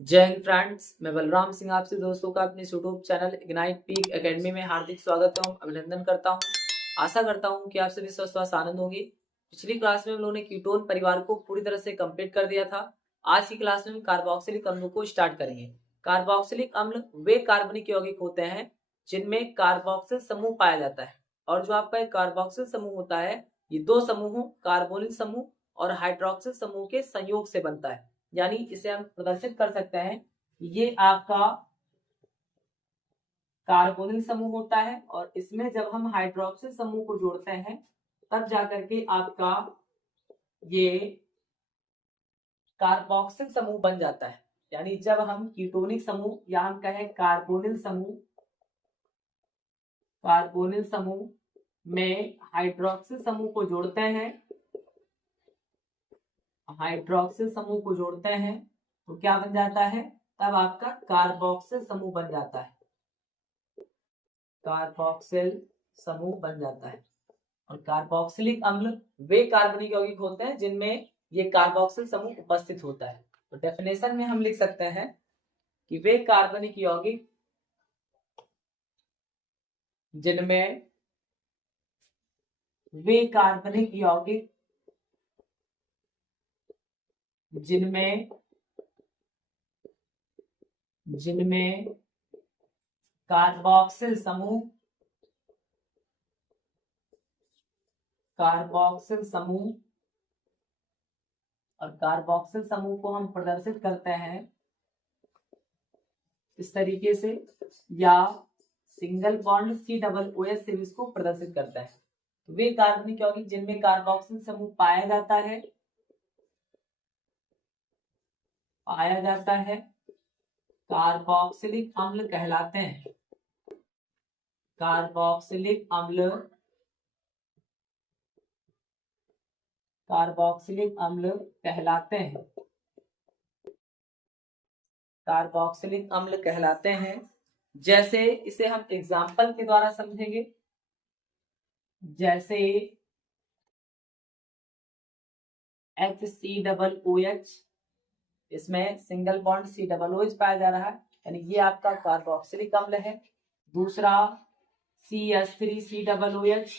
जय हिंद फ्रेंड्स, मैं बलराम सिंह आपसे दोस्तों का अपने YouTube channel ignite peak academy में हार्दिक स्वागत एवं अभिनंदन करता हूं। आशा करता हूं कि आप सभी स्वस्थ आनंद होंगे। पिछली क्लास में हम लोगों ने कीटोन परिवार को पूरी तरह से कंप्लीट कर दिया था। आज की क्लास में हम कार्बोक्सिलिक अम्लों को स्टार्ट करेंगे। कार्बोक्सिलिक अम्ल वे कार्बनिक यौगिक होते हैं जिनमें कार्बोक्सिल समूह पाया जाता है। और जो आपका एक कार्बोक्सिल समूह होता है, ये दो समूहों कार्बोनिल समूह और हाइड्रोक्सिल समूह के संयोग से बनता है। यानी इसे हम प्रदर्शित कर सकते हैं, ये आपका कार्बोनिल समूह होता है और इसमें जब हम हाइड्रोक्सिल समूह को जोड़ते हैं तब जाकर के आपका ये कार्बोक्सिल समूह बन जाता है। यानी जब हम कीटोनिक समूह या हम कहें कार्बोनिल समूह में हाइड्रोक्सिल समूह को जोड़ते हैं, तो क्या बन जाता है? तब आपका कार्बोक्सिल समूह बन जाता है। और कार्बोक्सिलिक अम्ल वे कार्बनिक यौगिक होते हैं जिनमें ये कार्बोक्सिल समूह उपस्थित होता है। तो डेफिनेशन में हम लिख सकते हैं कि वे कार्बनिक यौगिक जिनमें कार्बोक्सिल समूह और कार्बोक्सिल समूह को हम प्रदर्शित करते हैं इस तरीके से, या सिंगल बॉन्ड COOH से इसको प्रदर्शित करता है। तो वे कार्बनिक यौगिक जिनमें कार्बोक्सिल समूह पाया जाता है कार्बोक्सिलिक अम्ल कहलाते हैं। कार्बोक्सिलिक अम्ल कहलाते हैं। जैसे इसे हम एग्जाम्पल के द्वारा समझेंगे। जैसे HCOOH, इसमें सिंगल बॉन्ड COOH पाया जा रहा है, यानी ये आपका कार्बोक्सिलिक अम्ल है। दूसरा CH3COOH,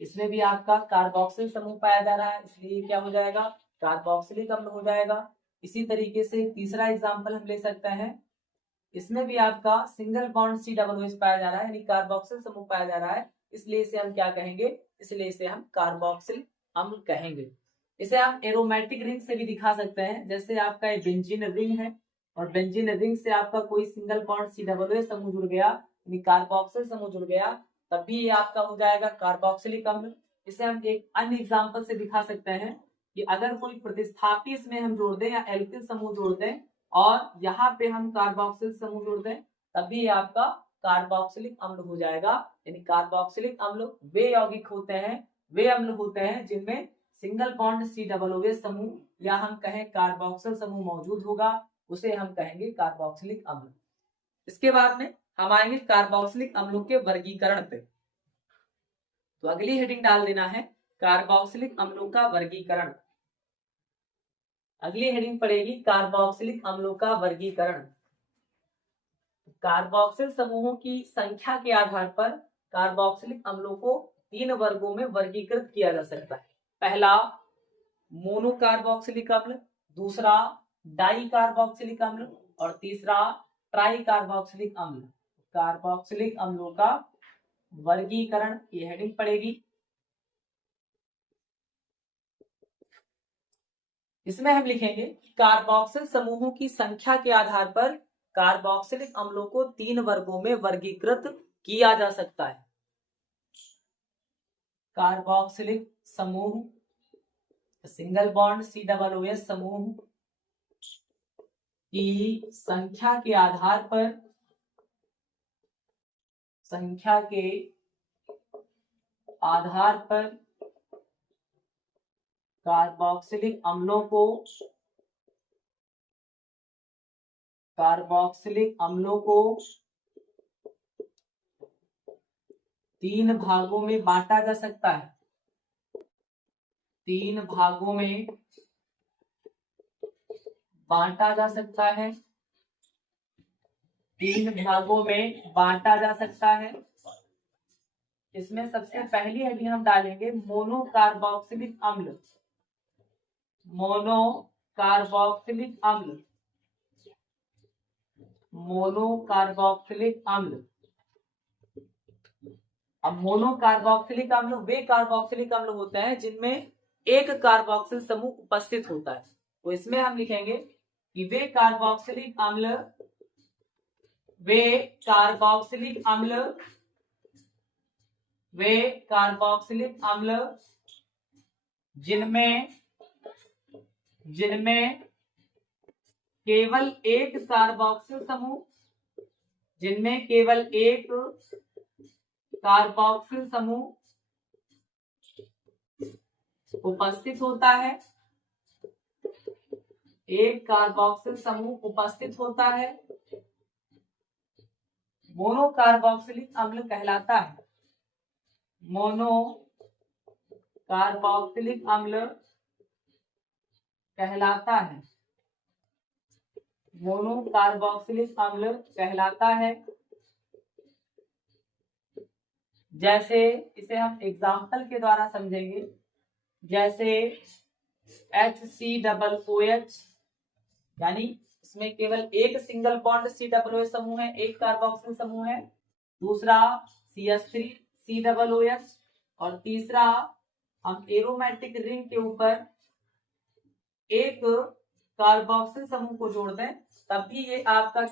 इसमें भी आपका कार्बोक्सिल समूह पाया जा रहा है, इसलिए क्या हो जाएगा? कार्बोक्सिलिक अम्ल हो जाएगा। इसी तरीके से तीसरा एग्जाम्पल हम ले सकते हैं, इसमें भी आपका सिंगल बॉन्ड COOH पाया जा रहा है, यानी कार्बोक्सिल समूह पाया जा रहा है, इसलिए इसे हम क्या कहेंगे? इसलिए इसे हम कार्बोक्सिल अम्ल कहेंगे। इसे हम एरोमेटिक रिंग से भी दिखा सकते हैं। जैसे आपका ये बेंजीन रिंग है और बेंजीन रिंग से आपका कोई सिंगल बॉन्ड COOH समूह जुड़ गया, यानी कार्बोक्सिल समूह जुड़ गया, तब भी ये आपका हो जाएगा कार्बोक्सिलिक अम्ल। इसे हम एक अन्य एग्जाम्पल से दिखा सकते हैं कि अगर कोई प्रतिस्थापी इसमें हम जोड़ दें या एल्किल समूह जोड़ दें और यहाँ पे हम कार्बोक्सिल समूह जोड़ दें, तभी आपका कार्बोक्सिलिक अम्ल हो जाएगा। यानी कार्बोक्सिलिक अम्ल वे यौगिक होते हैं, वे अम्ल होते हैं जिनमें सिंगल बॉन्ड COOH समूह या हम कहें कार्बोक्सिल समूह मौजूद होगा, उसे हम कहेंगे कार्बोक्सिलिक अम्ल। इसके बाद में हम आएंगे कार्बोक्सिलिक अम्लों के वर्गीकरण पे। तो अगली हेडिंग डाल देना है कार्बोक्सिलिक अम्लों का वर्गीकरण। अगली हेडिंग पड़ेगी कार्बोक्सिलिक अम्लों का वर्गीकरण। कार्बोक्सिल समूहों की संख्या के आधार पर कार्बोक्सिलिक अम्लों को 3 वर्गों में वर्गीकृत किया जा सकता है। पहला मोनो कार्बोक्सिलिक अम्ल, दूसरा डाई कार्बोक्सिलिक अम्ल और तीसरा ट्राई कार्बोक्सिलिक अम्ल। कार्बोक्सिलिक अम्लों का वर्गीकरण की हेडिंग पड़ेगी। इसमें हम लिखेंगे कार्बोक्सिल समूहों की संख्या के आधार पर कार्बोक्सिलिक अम्लों को 3 वर्गों में वर्गीकृत किया जा सकता है। कार्बोक्सिलिक समूह, सिंगल बॉन्ड COOH समूह की संख्या के आधार पर कार्बोक्सिलिक अम्लों को 3 भागों में बांटा जा सकता है। 3 भागों में बांटा जा सकता है। 3 भागों में बांटा जा सकता है। इसमें सबसे पहली हेडिंग हम डालेंगे मोनो कार्बोक्सिलिक अम्ल। मोनो कार्बोक्सिलिक अम्ल। मोनो कार्बोक्सिलिक अम्ल। अब मोनो कार्बोक्सिलिक अम्ल वे कार्बोक्सिलिक अम्ल होते हैं जिनमें एक कार्बोक्सिल समूह उपस्थित होता है। तो इसमें हम लिखेंगे कि वे कार्बोक्सिलिक अम्ल, वे कार्बोक्सिलिक अम्ल, वे कार्बोक्सिलिक अम्ल जिनमें केवल एक कार्बोक्सिल समूह, जिनमें केवल एक कार्बोक्सिल समूह उपस्थित होता है, एक कार्बोक्सिल समूह उपस्थित होता है, मोनो कार्बोक्सिलिक अम्ल कहलाता है। मोनो कार्बोक्सिलिक अम्ल कहलाता है। मोनो कार्बोक्सिलिक अम्ल कहलाता है। जैसे इसे हम एग्जाम्पल के द्वारा समझेंगे, जैसे HCOOH, यानी इसमें केवल एक सिंगल बॉन्ड COOH समूह है, एक कार्बोक्सिल समूह है। दूसरा CH3COOH, और तीसरा हम एरोमेटिक रिंग के ऊपर एक कार्बोक्सिल समूह को जोड़ दें, तब भी ये आपका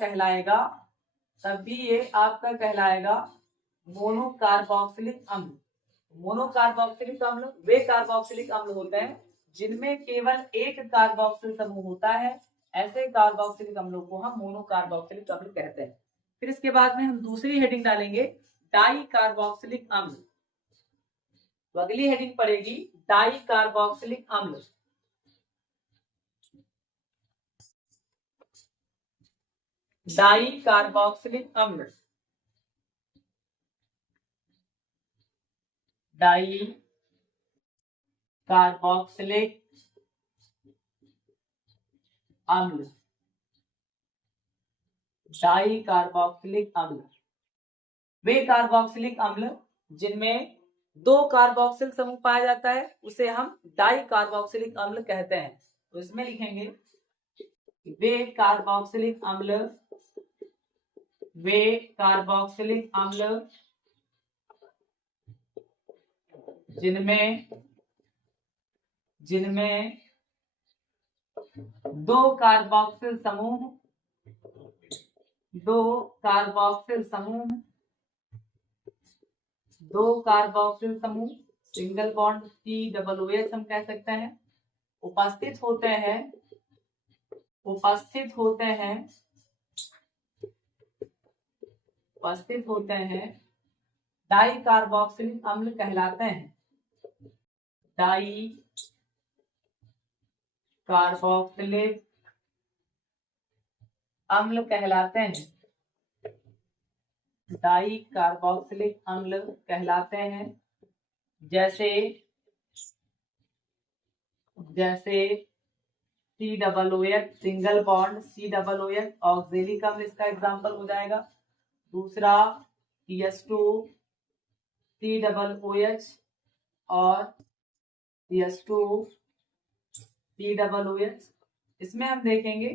कहलाएगा मोनो कार्बोक्सिलिक अम्ल। मोनो कार्बोक्सिलिक अम्ल वे कार्बोक्सिलिक अम्ल होते हैं जिनमें केवल एक कार्बोक्सिल समूह होता है। ऐसे कार्बोक्सिलिक अम्लों को हम मोनो कार्बोक्सिलिक अम्ल कहते हैं। फिर इसके बाद में हम दूसरी हेडिंग डालेंगे डाई कार्बोक्सिलिक अम्ल। तो अगली हेडिंग पड़ेगी डाई कार्बोक्सिलिक अम्ल। डाई कार्बोक्सिलिक अम्ल। डाई कार्बोक्सिलिक अम्ल। डाई कार्बोक्सिलिक अम्ल वे कार्बोक्सिलिक अम्ल जिनमें दो कार्बोक्सिल समूह पाया जाता है, उसे हम डाई कार्बोक्सिलिक अम्ल कहते हैं। तो इसमें लिखेंगे वे कार्बोक्सिलिक अम्ल, वे कार्बोक्सिलिक अम्ल जिनमें दो कार्बोक्सिल समूह सिंगल बॉन्ड COOH हम कह सकते हैं, उपस्थित होते हैं डाई कार्बोक्सिलिक अम्ल कहलाते हैं। डाई कार्बोक्सिलिक अम्ल कहलाते हैं। डाई कार्बोक्सिलिक अम्ल कहलाते हैं। जैसे COOH single bond COOH oxalic अम्ल इसका एग्जांपल हो जाएगा। दूसरा CH2 COOH और CH2 COOH। इसमें हम देखेंगे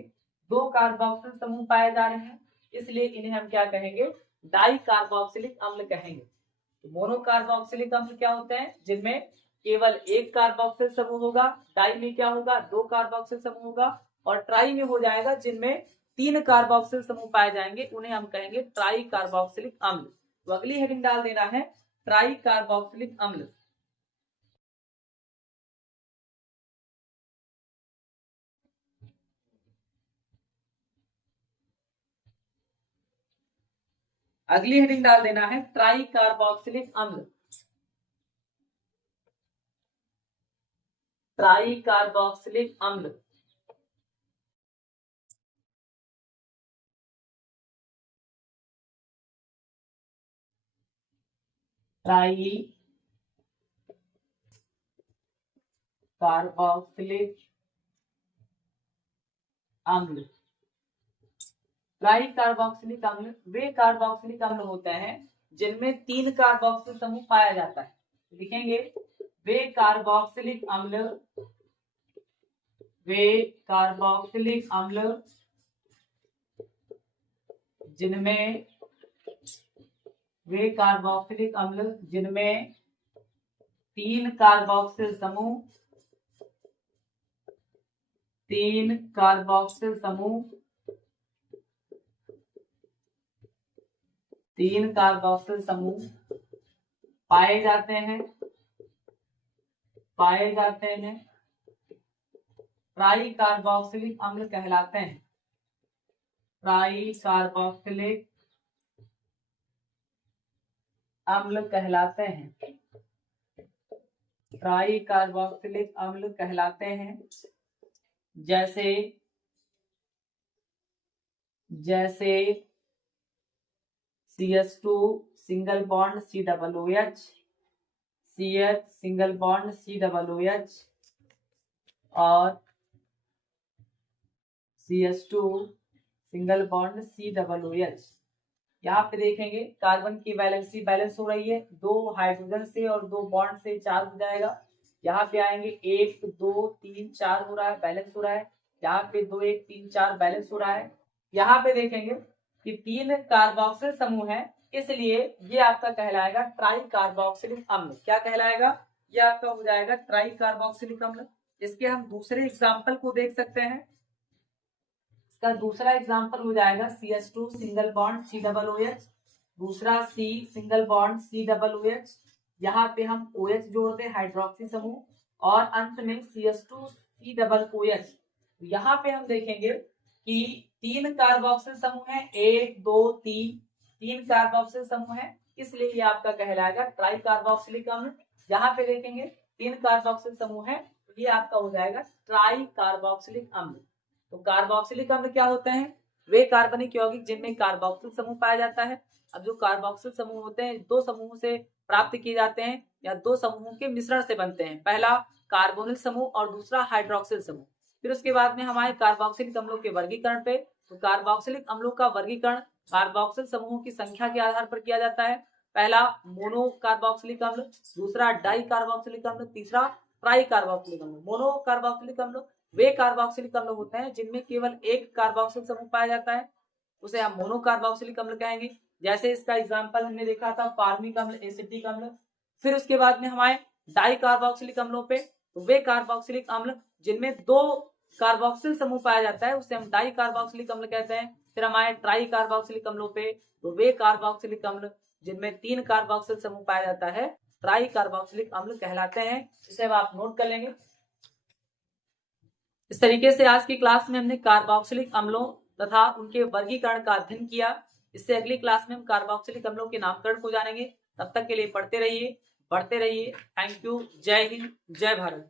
दो कार्बोक्सिल समूह पाए जा रहे हैं, इसलिए इन्हें हम क्या कहेंगे, डाई कार्बोक्सिलिक अम्ल कहेंगे। तो मोनो कार्बोक्सिलिक अम्ल क्या होते हैं, जिनमें केवल एक कार्बोक्सिल समूह होगा। डाई में क्या होगा, दो कार्बोक्सिल समूह होगा। और ट्राई में हो जाएगा जिनमें 3 कार्बोक्सिल समूह पाए जाएंगे, उन्हें हम कहेंगे ट्राई कार्बोक्सिलिक अम्ल। तो अगली हेडिंग डाल देना है ट्राई कार्बोक्सिलिक अम्ल। अगली हेडिंग डाल देना है ट्राई कार्बोक्सिलिक अम्ल। ट्राई कार्बोक्सिलिक अम्ल। ट्राई कार्बोक्सिलिक अम्ल। ट्राई कार्बोक्सिलिक अम्ल वे कार्बोक्सिलिक अम्ल होते हैं जिनमें 3 कार्बोक्सिल समूह पाया जाता है। लिखेंगे वे कार्बोक्सिलिक अम्ल जिनमें 3 कार्बोक्सिल समूह पाए जाते हैं ट्राई कार्बोक्सिलिक अम्ल कहलाते हैं। ट्राई कार्बोक्सिलिक अम्ल कहलाते हैं जैसे CH2 single bond COOH, CH single bond COOH और CH2 सिंगल बॉन्ड COOH। यहाँ पे देखेंगे कार्बन की वैलेंसी बैलेंस हो रही है, 2 हाइड्रोजन से और 2 बॉन्ड से चार्ज हो जाएगा। यहाँ पे आएंगे 1 2 3 4 हो रहा है, बैलेंस हो रहा है। यहाँ पे 2 1 3 4 बैलेंस हो रहा है। यहाँ पे देखेंगे कि 3 कार्बोक्सिल समूह है, इसलिए ये आपका कहलाएगा ट्राई कार्बोक्सिलिक अम्ल। क्या कहलाएगा? ये आपका हो जाएगा ट्राई कार्बोक्सिलिक अम्ल। इसके हम दूसरे एग्जाम्पल को देख सकते हैं। इसका दूसरा एग्जाम्पल हो जाएगा CH2 सिंगल बॉन्ड COOH, दूसरा C सिंगल बॉन्ड COOH। यहाँ पे हम OH जोड़ते हैं हाइड्रोक्सी समूह और अंत में CH2 COOH। यहाँ पे हम देखेंगे कि 3 कार्बोक्सिल समूह है, 1 2 3 कार्बोक्सिल समूह है, इसलिए ये आपका कहलाएगा ट्राई कार्बोक्सिलिक अम्ल। यहाँ पे देखेंगे 3 कार्बोक्सिल समूह है, ये आपका हो जाएगा ट्राई कार्बोक्सिलिक अम्ल। तो कार्बोक्सिलिक अम्ल क्या होते हैं? वे कार्बनिक यौगिक जिनमें कार्बोक्सिल समूह पाया जाता है। अब जो कार्बोक्सिल समूह होते हैं 2 समूहों से प्राप्त किए जाते हैं या 2 समूहों के मिश्रण से बनते हैं। पहला कार्बोनिल समूह और दूसरा हाइड्रोक्सिल समूह। फिर उसके बाद में हमारे कार्बोक्सिलिक अम्लों के वर्गीकरण पे, तो कार्बोक्सिलिक अम्लों का वर्गीकरण कार्बोक्सिल समूहों की संख्या के आधार पर किया जाता है। पहला मोनो कार्बोक्सिलिक अम्ल, दूसरा डाई कार्बोक्सिलिक अम्ल, तीसरा ट्राई कार्बोक्सिलिक अम्ल। मोनो कार्बोक्सिलिक अम्ल वे कार्बोक्सिलिक अम्ल होते हैं जिनमें केवल एक कार्बोक्सिल समूह पाया जाता है, उसे हम मोनो कार्बोक्सिलिक अम्ल कहेंगे। जैसे इसका एग्जांपल हमने देखा था फार्मिक अम्ल, एसिटिक अम्ल। फिर उसके बाद में हमारे डाई कार्बोक्सिलिक अम्लों पे, तो वे कार्बोक्सिलिक अम्ल जिनमें 2 कार्बोक्सिल समूह पाया जाता है उसे हम डाई कार्बोक्सिलिक अम्ल कहते हैं। फिर हमारे ट्राई कार्बोक्सिलिक अम्लों पे, तो वे कार्बोक्सिलिक अम्ल जिनमें 3 कार्बोक्सिल समूह पाया जाता है ट्राई कार्बोक्सिलिक अम्ल कहलाते हैं। इसे अब आप नोट कर लेंगे। इस तरीके से आज की क्लास में हमने कार्बोक्सिलिक अम्लों तथा उनके वर्गीकरण का अध्ययन किया। इससे अगली क्लास में हम कार्बोक्सिलिक अम्लों के नामकरण को जानेंगे। तब तक के लिए पढ़ते रहिए, बढ़ते रहिए। Thank you. जय हिंद, जय भारत।